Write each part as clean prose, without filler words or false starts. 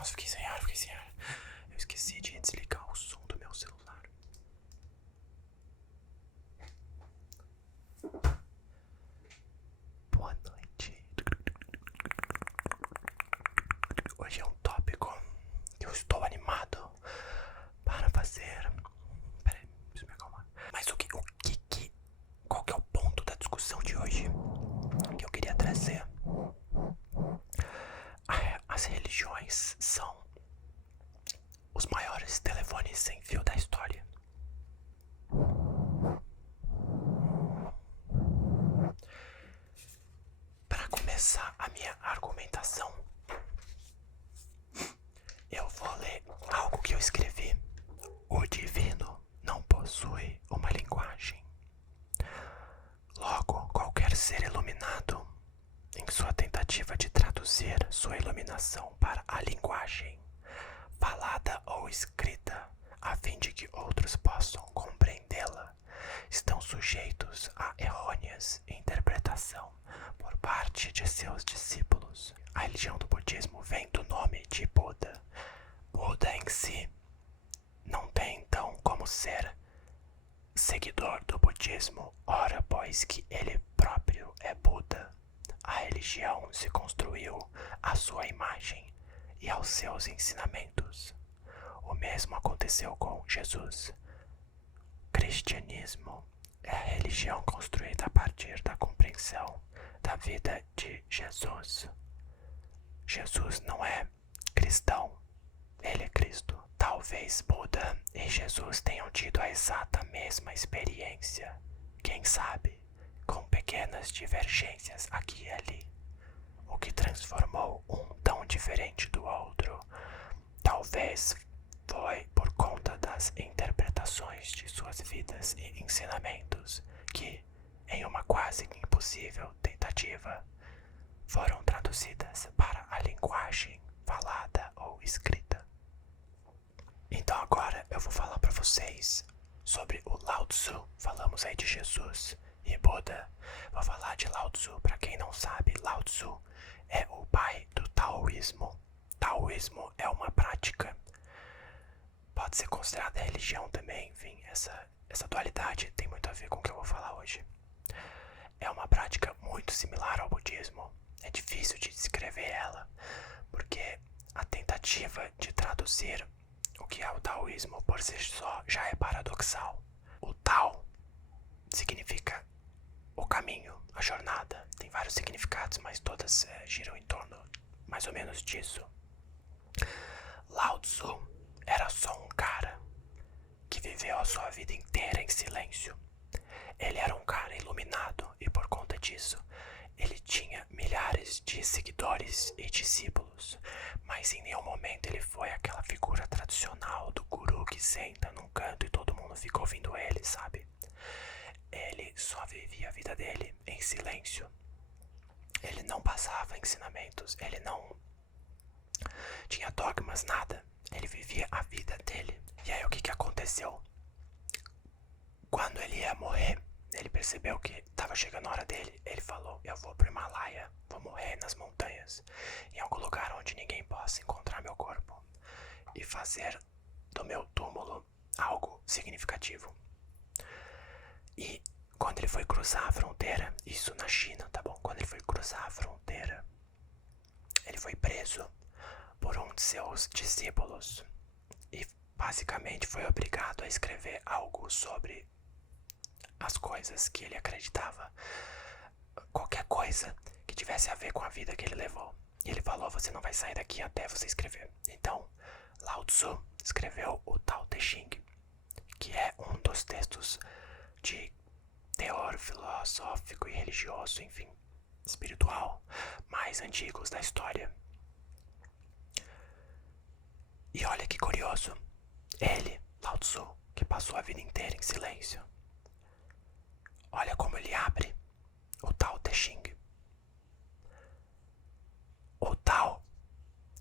Nossa, fiquei sem ar, fiquei sem ar. Eu esqueci de desligar o som do meu celular. Boa noite. Hoje é um tópico que eu estou animado para fazer. Peraí, preciso me acalmar. Mas qual que é o ponto da discussão de hoje que eu queria trazer? As religiões são os maiores telefones sem fio da história. Para começar a minha argumentação, eu vou ler algo que eu escrevi. O divino não possui uma linguagem. Logo, qualquer ser iluminado, em sua tentativa de traduzir sua iluminação para a linguagem, falada ou escrita, a fim de que outros possam compreendê-la, estão sujeitos a errôneas interpretação por parte de seus discípulos. A religião do budismo vem do nome de Buda. Buda em si não tem então como ser seguidor do budismo, ora pois que ele próprio é Buda. A religião se construiu à sua imagem e aos seus ensinamentos. O mesmo aconteceu com Jesus. Cristianismo é a religião construída a partir da compreensão da vida de Jesus. Jesus não é cristão, ele é Cristo. Talvez Buda e Jesus tenham tido a exata mesma experiência, quem sabe, com pequenas divergências aqui e ali, o que transformou um tão diferente do outro. Talvez foi por conta das interpretações de suas vidas e ensinamentos que, em uma quase impossível tentativa, foram traduzidas para a linguagem falada ou escrita. Então agora eu vou falar para vocês sobre o Lao Tzu. Falamos aí de Jesus e Buda. Vou falar de Lao Tzu. Para quem não sabe, Lao Tzu é o pai do taoísmo. Taoísmo é uma prática, pode ser considerada religião também, enfim, essa dualidade tem muito a ver com o que eu vou falar hoje. É uma prática muito similar ao budismo. É difícil de descrever ela, porque a tentativa de traduzir o que é o taoísmo por si só já é paradoxal. O Tao significa o caminho, a jornada. Tem vários significados, mas todas giram em torno mais ou menos disso. Lao Tzu era só um cara que viveu a sua vida inteira em silêncio. Ele era um cara iluminado e por conta disso ele tinha milhares de seguidores e discípulos, mas em nenhum momento ele foi aquela figura tradicional do guru que senta num canto e todo mundo fica ouvindo ele, sabe? Ele só vivia a vida dele em silêncio. Ele não passava ensinamentos, ele não tinha dogmas, nada. Ele vivia a vida dele. E aí o que aconteceu? Quando ele ia morrer, ele percebeu que estava chegando a hora dele. Ele falou: eu vou pro Himalaia, vou morrer nas montanhas, em algum lugar onde ninguém possa encontrar meu corpo, e fazer do meu túmulo algo significativo. E quando ele foi cruzar a fronteira, isso na China, tá bom? Quando ele foi cruzar a fronteira, ele foi preso por um de seus discípulos e basicamente foi obrigado a escrever algo sobre as coisas que ele acreditava, qualquer coisa que tivesse a ver com a vida que ele levou. E ele falou: você não vai sair daqui até você escrever. Então Lao Tzu escreveu o Tao Te Ching, que é um dos textos de teor filosófico e religioso, enfim, espiritual, mais antigos da história. E olha que curioso, ele, Lao Tzu, que passou a vida inteira em silêncio, olha como ele abre o Tao Te Ching. O Tao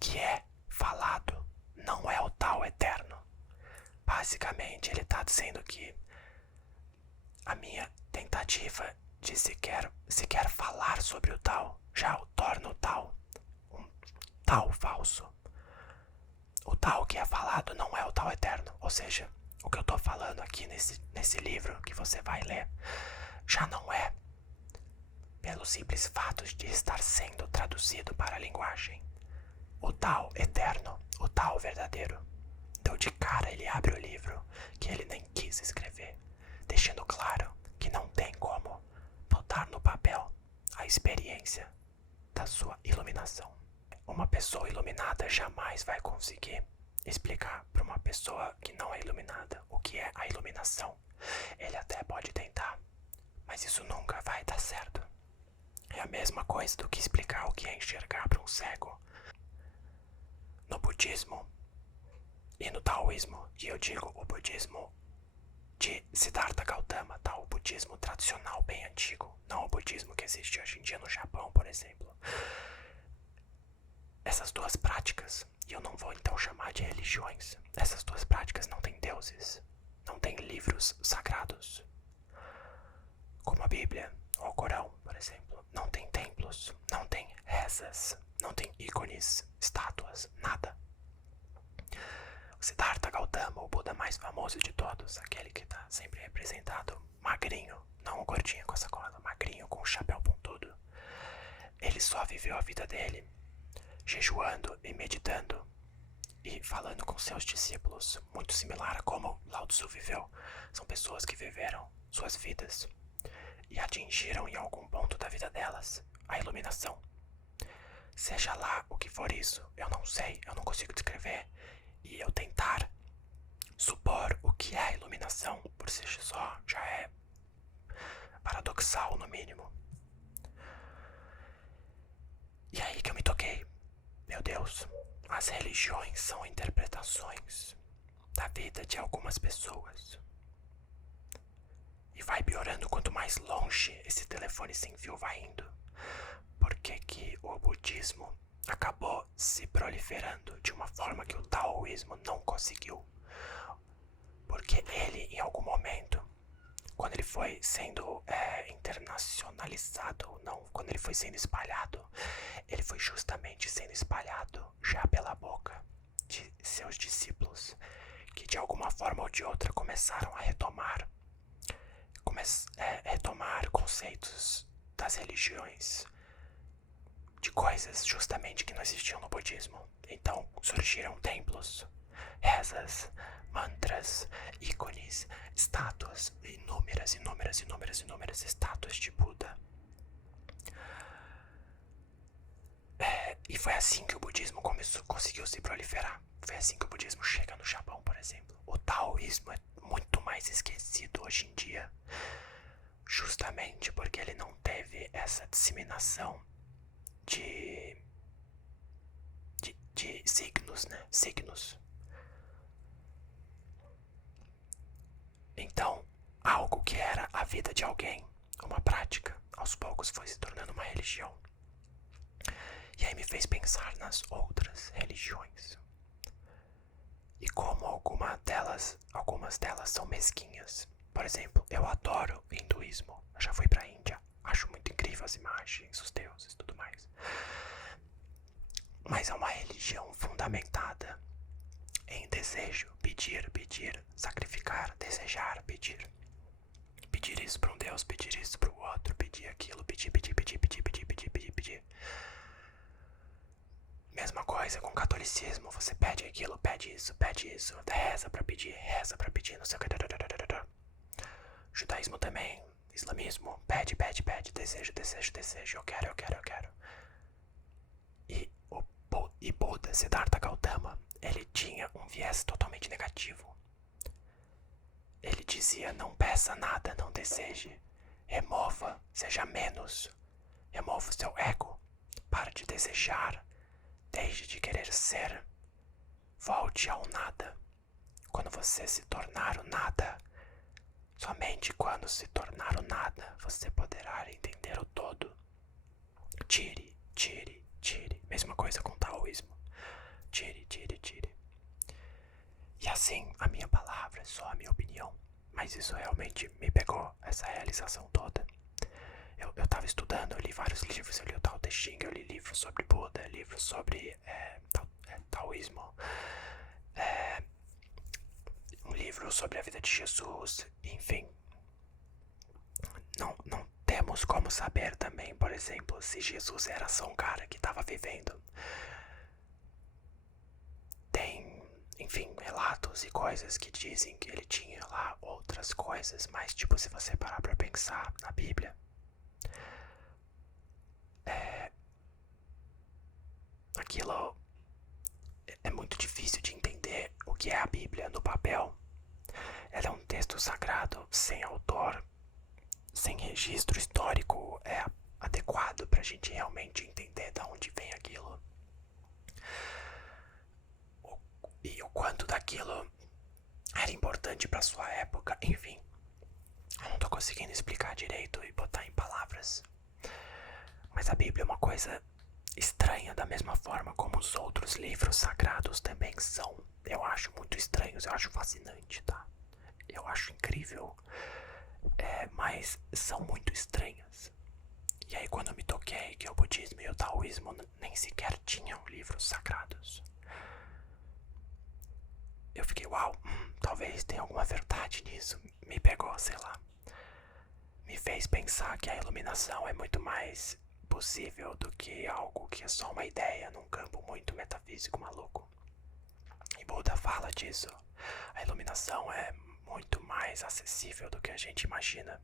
que é falado não é o Tao eterno. Basicamente ele está dizendo que a minha tentativa de sequer falar sobre o Tao já o torna o Tao um Tao falso. falado não é o tal eterno. Ou seja, o que eu tô falando aqui nesse livro que você vai ler já não é pelo simples fato de estar sendo traduzido para a linguagem. O tal eterno, o tal verdadeiro. Então de cara ele abre o livro que ele nem quis escrever, deixando claro que não tem como botar no papel a experiência da sua iluminação. Uma pessoa iluminada jamais vai conseguir explicar para uma pessoa que não é iluminada o que é a iluminação. Ele até pode tentar, mas isso nunca vai dar certo. É a mesma coisa do que explicar o que é enxergar para um cego. No budismo e no taoísmo, e eu digo o budismo de Siddhartha Gautama, tá? O budismo tradicional bem antigo, não o budismo que existe hoje em dia no Japão, por exemplo. Essas duas práticas, e eu não vou então chamar de religiões, essas duas práticas não têm deuses, não têm livros sagrados, como a Bíblia ou o Corão, por exemplo. Não tem templos, não tem rezas, não tem ícones, estátuas, nada. O Siddhartha Gautama, o Buda mais famoso de todos, aquele que está sempre representado, magrinho, não o gordinho com a sacola, magrinho com o chapéu pontudo. Ele só viveu a vida dele jejuando e meditando e falando com seus discípulos, muito similar a como Lao Tzu viveu. São pessoas que viveram suas vidas e atingiram em algum ponto da vida delas a iluminação. Seja lá o que for isso, eu não sei, eu não consigo descrever, e eu tentar supor o que é a iluminação por si só já é paradoxal no mínimo. E aí que eu me toquei, meu Deus, as religiões são interpretações da vida de algumas pessoas. E vai piorando quanto mais longe esse telefone sem fio vai indo. Porque que o budismo acabou se proliferando de uma forma que o taoísmo não conseguiu. Porque ele, em algum momento, quando ele foi sendo internacionalizado, não, quando ele foi sendo espalhado, ele foi justamente sendo espalhado já pela boca de seus discípulos, que de alguma forma ou de outra começaram a retomar conceitos das religiões, de coisas justamente que não existiam no budismo. Então surgiram templos, rezas, mantras, ícones, estátuas, inúmeras estátuas de Buda. E foi assim que o budismo conseguiu se proliferar. Foi assim que o budismo chega no Japão, por exemplo. O taoísmo é muito mais esquecido hoje em dia, justamente porque ele não teve essa disseminação de signos, né? Signos. Então, algo que era a vida de alguém, uma prática, aos poucos foi se tornando uma religião. E aí me fez pensar nas outras religiões. E como algumas delas são mesquinhas. Por exemplo, eu adoro hinduísmo. Eu já fui pra Índia. Acho muito incrível as imagens, os deuses e tudo mais. Mas é uma religião fundamentada em desejo, pedir, sacrificar, desejar, pedir. Pedir isso para um Deus, pedir isso para o outro, pedir aquilo, pedir. Mesma coisa com o catolicismo, você pede aquilo, pede isso, reza pra pedir, não sei o que. Judaísmo também, islamismo, pede, desejo, eu quero. E Buda, Siddhartha Gautama, ele tinha um viés totalmente negativo. Ele dizia, não peça nada, não deseje, remova, seja menos, remova o seu ego, para de desejar, deixe de querer ser, volte ao nada. Quando você se tornar o nada, somente quando se tornar o nada, você poderá entender o todo. Tire. Mesma coisa com o taoísmo. Tire. E assim, a minha palavra é só a minha opinião. Mas isso realmente me pegou, essa realização toda. Eu tava estudando, eu li vários livros, eu li o Tao Te Ching, eu li livros sobre Buda, livros sobre taoísmo, livros sobre a vida de Jesus, enfim. Não temos como saber também, por exemplo, se Jesus era só um cara que estava vivendo. Tem, enfim, relatos e coisas que dizem que ele tinha lá outras coisas, mas tipo, se você parar pra pensar na Bíblia, aquilo é muito difícil de entender o que é a Bíblia no papel. Ela é um texto sagrado, sem autor, sem registro histórico adequado pra gente realmente entender de onde vem aquilo. E o quanto daquilo era importante pra sua época, enfim. Eu não tô conseguindo explicar direito e botar em palavras. Mas a Bíblia é uma coisa estranha da mesma forma como os outros livros sagrados também são. Eu acho muito estranhos, eu acho fascinante, tá? Eu acho incrível, mas são muito estranhas. E aí quando eu me toquei que o budismo e o taoísmo nem sequer tinham livros sagrados, eu fiquei, uau, talvez tenha alguma verdade nisso. Me pegou, sei lá. Me fez pensar que a iluminação é muito mais possível do que algo que é só uma ideia num campo muito metafísico maluco. E Buda fala disso. A iluminação é muito mais acessível do que a gente imagina.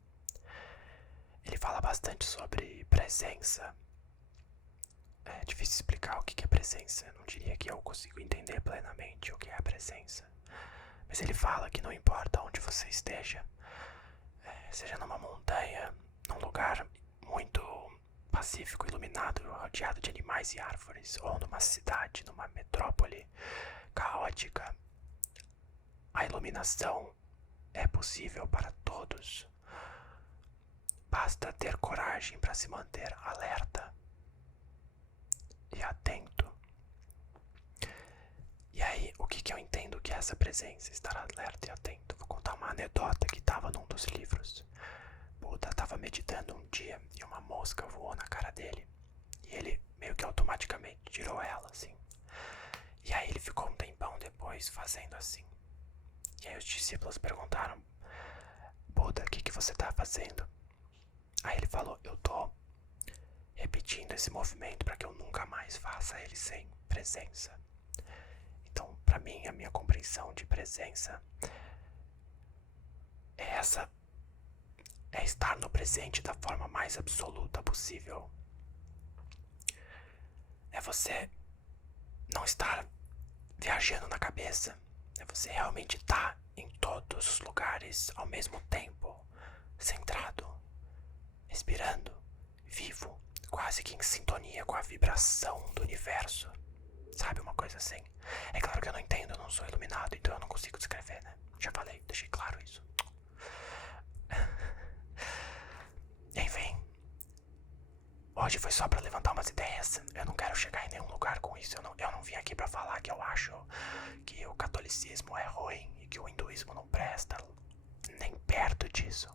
Ele fala bastante sobre presença. É difícil explicar o que é presença. Eu não diria que eu consigo entender plenamente o que é a presença. Mas ele fala que não importa onde você esteja, seja numa montanha, num lugar muito pacífico, iluminado, rodeado de animais e árvores, ou numa cidade, numa metrópole caótica, a iluminação é possível para todos. Basta ter coragem para se manter alerta e atento. E aí, o que eu entendo que é essa presença, estar alerta e atento? Vou contar uma anedota que estava num dos livros. Buda estava meditando um dia e uma mosca voou na cara dele. E ele meio que automaticamente tirou ela, assim. E aí ele ficou um tempão depois fazendo assim. E aí os discípulos perguntaram: Buda, o que você está fazendo? Aí ele falou: eu tô repetindo esse movimento para que eu nunca mais faça ele sem presença. Então, para mim, a minha compreensão de presença é essa. É estar no presente da forma mais absoluta possível. É você não estar viajando na cabeça. É você realmente estar em todos os lugares ao mesmo tempo, centrado, respirando, vivo, quase que em sintonia com a vibração do universo. Sabe, uma coisa assim. É claro que eu não entendo, eu não sou iluminado, então eu não consigo descrever, né? Já falei, deixei claro isso. Enfim, hoje foi só pra levantar umas ideias. Eu não quero chegar em nenhum lugar com isso. Eu não vim aqui pra falar que eu acho que o catolicismo é ruim e que o hinduísmo não presta. Nem perto disso.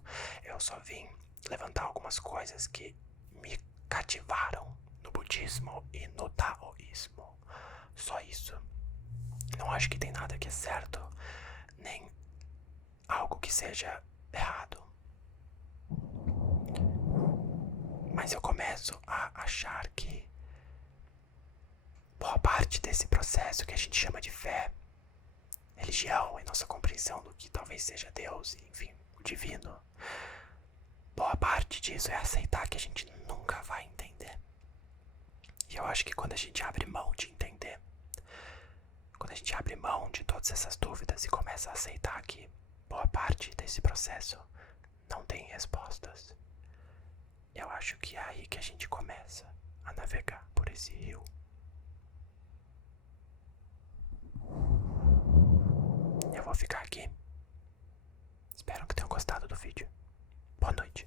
Eu só vim levantar algumas coisas que me cativaram no budismo e no taoísmo. Só isso. Não acho que tem nada que é certo, nem algo que seja errado. Mas eu começo a achar que boa parte desse processo que a gente chama de fé, religião e nossa compreensão do que talvez seja Deus, enfim, o divino, boa parte disso é aceitar que a gente nunca vai entender. E eu acho que quando a gente abre mão de entender, quando a gente abre mão de todas essas dúvidas e começa a aceitar que boa parte desse processo não tem respostas, eu acho que é aí que a gente começa a navegar por esse rio. Eu vou ficar aqui. Espero que tenham gostado do vídeo. Boa noite.